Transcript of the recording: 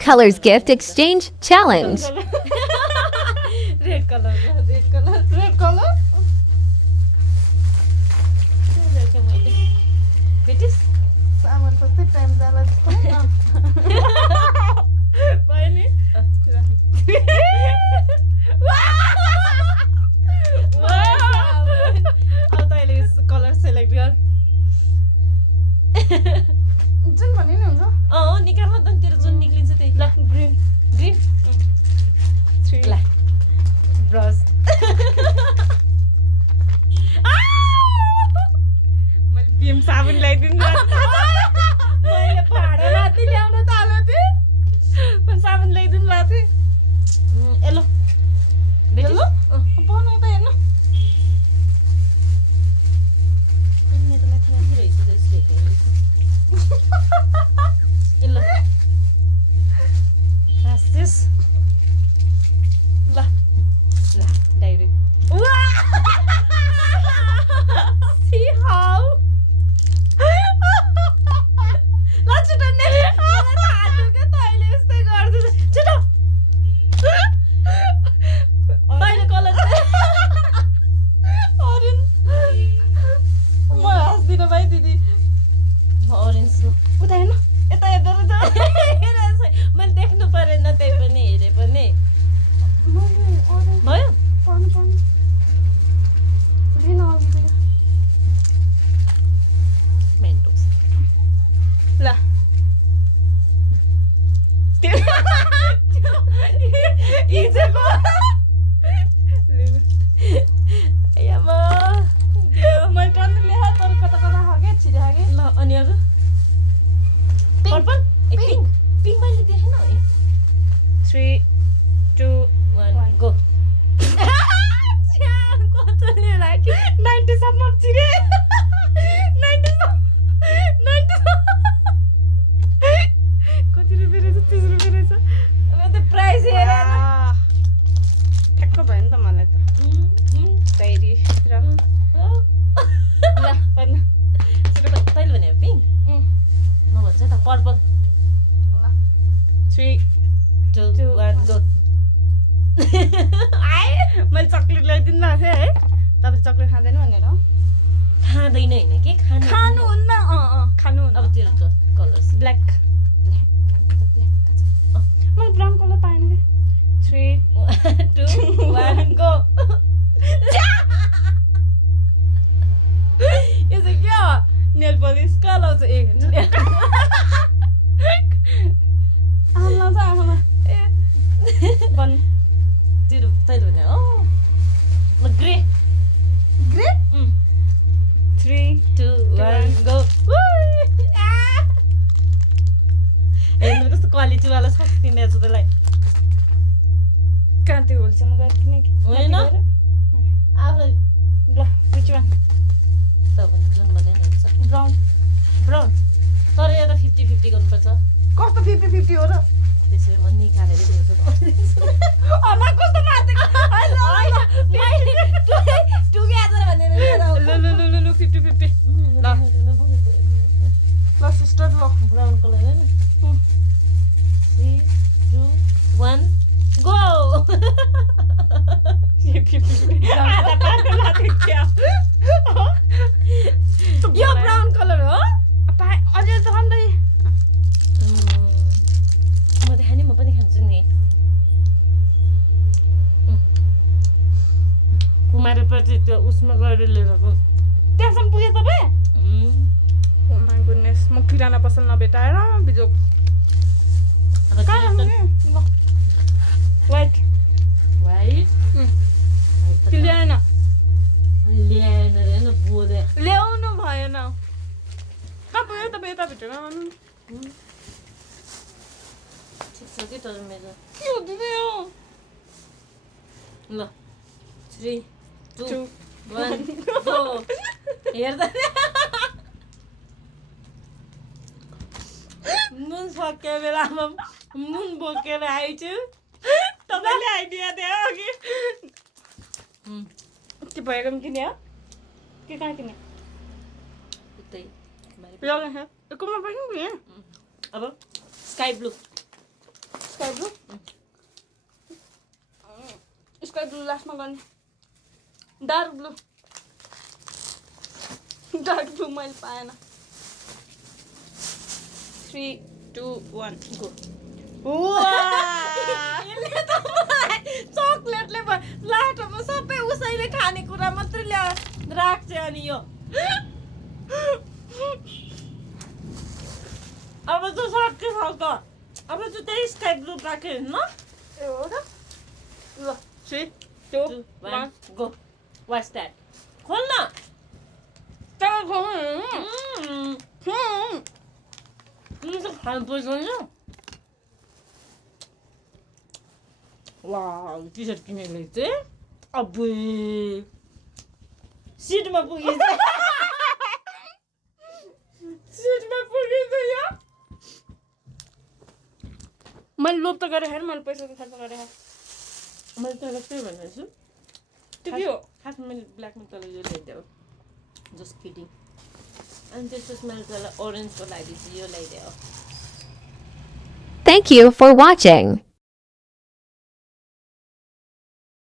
colors gift exchange challenge. Red color. Betis? सामान कस्तै time जाला जस्तो भयो नि अब तैँले कलर सेलेक्ट गर जुन भन्यो नि हुन्छ निकाल न त तेरो जुन निक्लिन्छ त्यही ल ग्रीन ग्रिन 3 ल ब्रस मैले बिम साबुन ल्याइदिनु मैले भाडा माथि ल्याउन थाले थिएँ साबुन ल्याइदिनु भएको थिएँ एलो बेटी हेलो बनाउ त हेर्नु मेरो माथि माथि रहेछ एलो हाँस्छस् ल ल डायरी see how ल छिटो ने मलाई थाहा थियो के तैँले यस्तै गर्छस् छिटो मैले कलर अरेन्ज म हाँस्दिनँ भाइ दिदी अरेन्ज उता हेर्नु यता हेर्दो रहेछ मैले देख्नु परेन त्यही पनि हेरे पनि मैले अरेन्ज भयो पर्नु लिन अघि चाहिँ मेन्टोस ल हिजोको मैले टन्नु ल्याए तर कता कता खाके छिरे खाके ल अनि अरू पर्पल पिङ्क पिङ्क मैले देखेन 3 2 1 गो कतले राख्यो 90 सम्म छिरे 90 कति रुपियाँ रहेछ 30 रुपियाँ रहेछ अब त प्राइस हेरेर ठ्याक्क भयो नि त मलाई त डायरी र ल भन्नु तैँले भने पिङ्क म भन्छ त पर्पल ल 3 2 1 गो आए मैले चक्लेट ल्याइदिनु भएको थिएँ है तपाईँ चक्लेट खाँदैन भनेर खाँदैन होइन के खानुहुन्न खानुहुन्न अब तेरो त कलर्स ब्ल्याक मैले ब्राउन कलर पाएन कि 3 2 1 गो यो चाहिँ के हो नेल पलिस कलर चाहिँ एक आँखा छ आँखामा भन् तेरो तैँले भने ग्रे ग्रे 3 2 1 गो हेर्नु कस्तो क्वालिटीवाला सस्किने छ त्यसलाई कान्ति होलसेलमा गएर किनेकी होइन आफूलाई ल which one तपाईँ जुन भने नि हुन्छ ब्राउन ब्राउन तर यो त 50-50 गर्नुपर्छ कस्तो 50-50 हो र त्यसरी म निकालेर दिन्छु अमा कस्तो मातेको टुगेदर भनेर ल 50-50 ल सिस्टर ल ब्राउन कलर होइन 3 2 1 गो यो ब्राउन कलर हो अझै त खाँदै म त खाने म पनि खान्छु नि कुमारीपट्टि त्यो उसमा गएर लिएर त्यहाँसम्म पुगे तपाईँ ओ माई गुडनेस म किराना पसल नभेटाएर बिजोक वाइट ल्याएन ल्याएन रे न बोले ल्याउनु भएन कहाँ पुग्यो तपाईँ यता भित्र ठिक छ कि तर मेरो के हुँदैन यो ल 3 2 1 गो हेर्दा नुन सकियो बेलामा नुन बोकेर आइछु तपाईँले आइडिया दियो अघि के भएको पनि किने हो के कहाँ किने उतै कुमार पनि किने अब sky blue sky blue sky blue लास्टमा गर्ने डार्क ब्लू मैले पाएन 3 2 1 गो चकलेटले लाटोमा सबै उसैले खानेकुरा मात्रै ल्याएर राख्छ अनि यो अब चाहिँ सक्यो सक्छ अब चाहिँ त्यही स्काई ब्लू राख्यो होइन एउटा ल 3 2 1 गो वाट्स द्याट खोल्न खानु पर्छ नि वा टी सर्ट किनेको चाहिँ अबुई सिटमा पुगेछ सिटमा पुगेछ यो मैले लोभ त गरेँ हेर मैले पैसा त खर्च गरेँ मैले तँलाई त्यही भनेको छु त्यो के हो खासमा मैले ब्ल्याकमा तँलाई यो ल्याइदियो जस्ट किडिङ अनि त्यसपछि मैले तँलाई ओरेन्जको लागि चाहिँ यो ल्याइदियो Thank you for watching.